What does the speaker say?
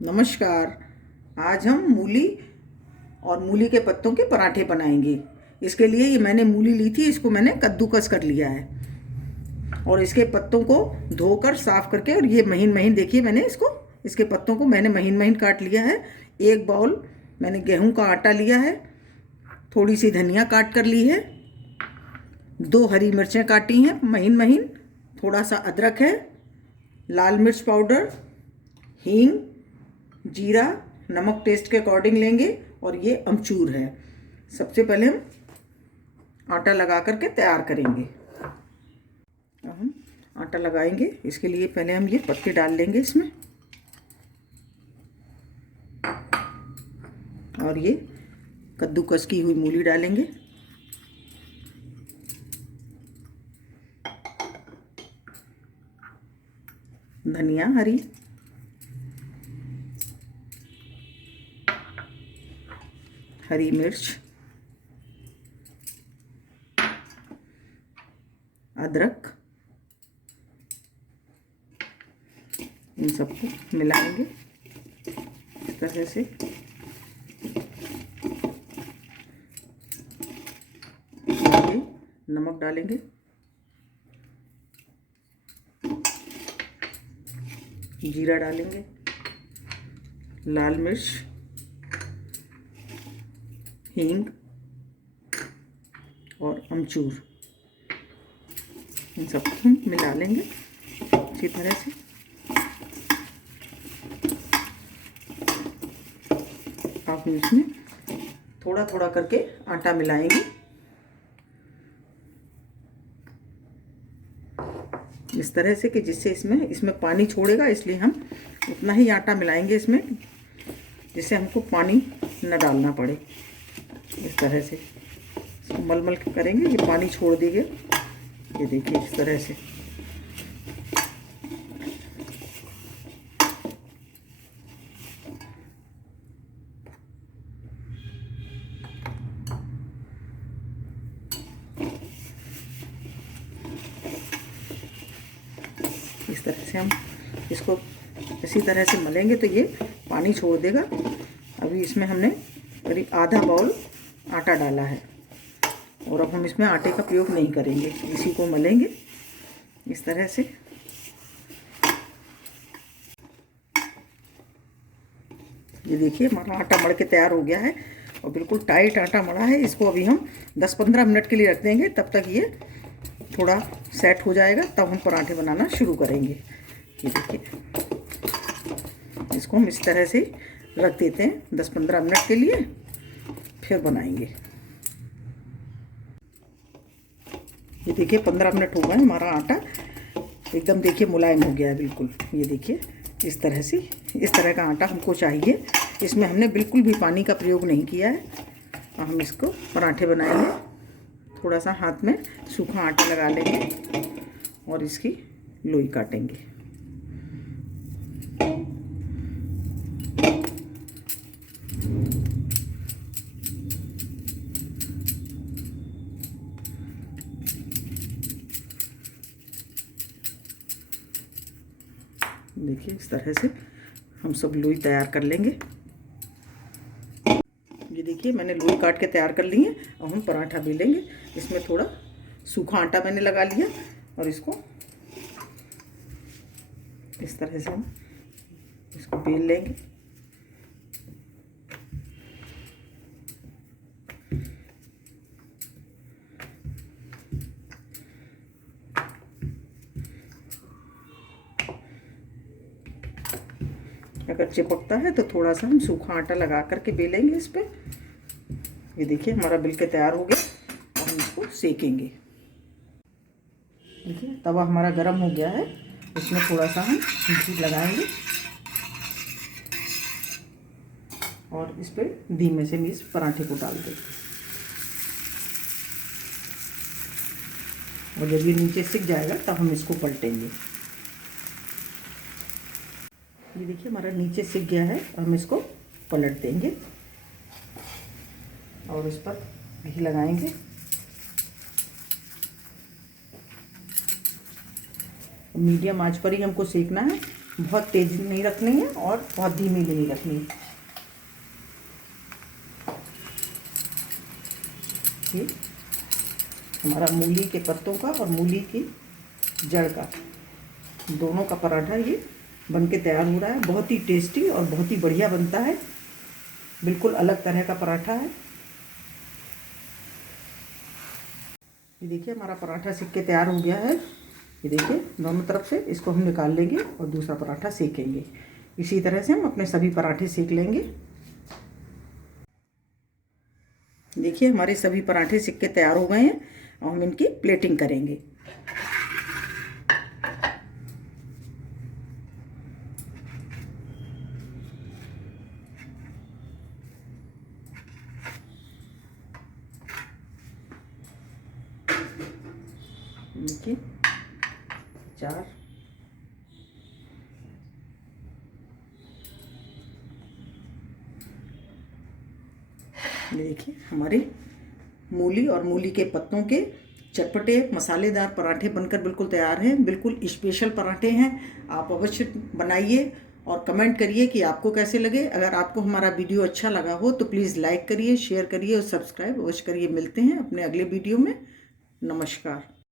नमस्कार। आज हम मूली और मूली के पत्तों के पराठे बनाएंगे। इसके लिए ये मैंने मूली ली थी, इसको मैंने कद्दूकस कर लिया है और इसके पत्तों को धोकर साफ करके, और ये महीन महीन देखिए, मैंने इसके पत्तों को मैंने महीन महीन काट लिया है। एक बाउल मैंने गेहूं का आटा लिया है, थोड़ी सी धनिया काट कर ली है, 2 हरी मिर्चें काटी हैं महीन महीन, थोड़ा सा अदरक है, लाल मिर्च पाउडर, हींग, जीरा, नमक टेस्ट के अकॉर्डिंग लेंगे, और ये अमचूर है। सबसे पहले हम आटा लगा करके तैयार करेंगे। अब हम आटा लगाएंगे। इसके लिए पहले हम ये पत्ते डाल लेंगे इसमें, और ये कद्दूकस की हुई मूली डालेंगे, धनिया हरी, हरी मिर्च, अदरक, इन सबको मिलाएंगे इस तरह से। ये नमक डालेंगे, जीरा डालेंगे, लाल मिर्च, हींग और अमचूर, इन सबको मिला लेंगे अच्छी तरह से। आप इसमें थोड़ा थोड़ा करके आटा मिलाएंगे इस तरह से कि जिससे इसमें पानी छोड़ेगा, इसलिए हम उतना ही आटा मिलाएंगे इसमें, जिससे हमको पानी न डालना पड़े। इस तरह से इसको मलमल करेंगे, ये पानी छोड़ देंगे। ये देखिए इस तरह से। इस तरह से हम इसको इसी तरह से मलेंगे तो ये पानी छोड़ देगा। अभी इसमें हमने करीब आधा बाउल आटा डाला है, और अब हम इसमें आटे का प्रयोग नहीं करेंगे, इसी को मलेंगे इस तरह से। ये देखिए हमारा आटा मड़ के तैयार हो गया है, और बिल्कुल टाइट आटा मड़ा है। इसको अभी हम 10-15 मिनट के लिए रख देंगे, तब तक ये थोड़ा सेट हो जाएगा, तब हम पराठे बनाना शुरू करेंगे। ये देखिए, इसको हम इस तरह से रख देते हैं 10-15 मिनट के लिए, फिर बनाएंगे। ये देखिए 15 मिनट हो गए, हमारा आटा एकदम देखिए मुलायम हो गया है बिल्कुल। ये देखिए इस तरह से, इस तरह का आटा हमको चाहिए। इसमें हमने बिल्कुल भी पानी का प्रयोग नहीं किया है। और हम इसको पराठे बनाएंगे। थोड़ा सा हाथ में सूखा आटा लगा लेंगे और इसकी लोई काटेंगे। देखिए इस तरह से हम सब लोई तैयार कर लेंगे। ये देखिए मैंने लोई काट के तैयार कर ली है, और हम पराठा बेलेंगे। इसमें थोड़ा सूखा आटा मैंने लगा लिया, और इसको इस तरह से हम इसको बेल लेंगे। अगर चिपकता है तो थोड़ा सा हम सूखा आटा लगा करके बेलेंगे इस पर। ये देखिए हमारा बिल के तैयार हो गया, और हम इसको सेकेंगे। देखिए तवा हमारा गर्म हो गया है, इसमें थोड़ा सा हम घी लगाएंगे, और इस पर धीमे से इस पराठे को डाल देंगे। और जब ये नीचे सिक जाएगा तब हम इसको पलटेंगे। ये देखिए हमारा नीचे सिक गया है, और हम इसको पलट देंगे और इस पर घी लगाएंगे। मीडियम आंच पर ही हमको सेकना है, बहुत तेज नहीं रखनी है और बहुत धीमी भी नहीं रखनी है। ये हमारा मूली के पत्तों का और मूली की जड़ का दोनों का पराठा ये बन के तैयार हो रहा है। बहुत ही टेस्टी और बहुत ही बढ़िया बनता है, बिल्कुल अलग तरह का पराठा है। ये देखिए हमारा पराठा सिक के तैयार हो गया है। ये देखिए दोनों तरफ से इसको हम निकाल लेंगे और दूसरा पराठा सेकेंगे। इसी तरह से हम अपने सभी पराठे सेक लेंगे। देखिए हमारे सभी पराठे सिक के तैयार हो गए हैं और हम इनकी प्लेटिंग करेंगे। देखिए 4 देखिए हमारे मूली और मूली के पत्तों के चटपटे मसालेदार पराठे बनकर बिल्कुल तैयार हैं। बिल्कुल स्पेशल पराठे हैं, आप अवश्य बनाइए और कमेंट करिए कि आपको कैसे लगे। अगर आपको हमारा वीडियो अच्छा लगा हो तो प्लीज़ लाइक करिए, शेयर करिए और सब्सक्राइब अवश्य करिए। मिलते हैं अपने अगले वीडियो में। नमस्कार।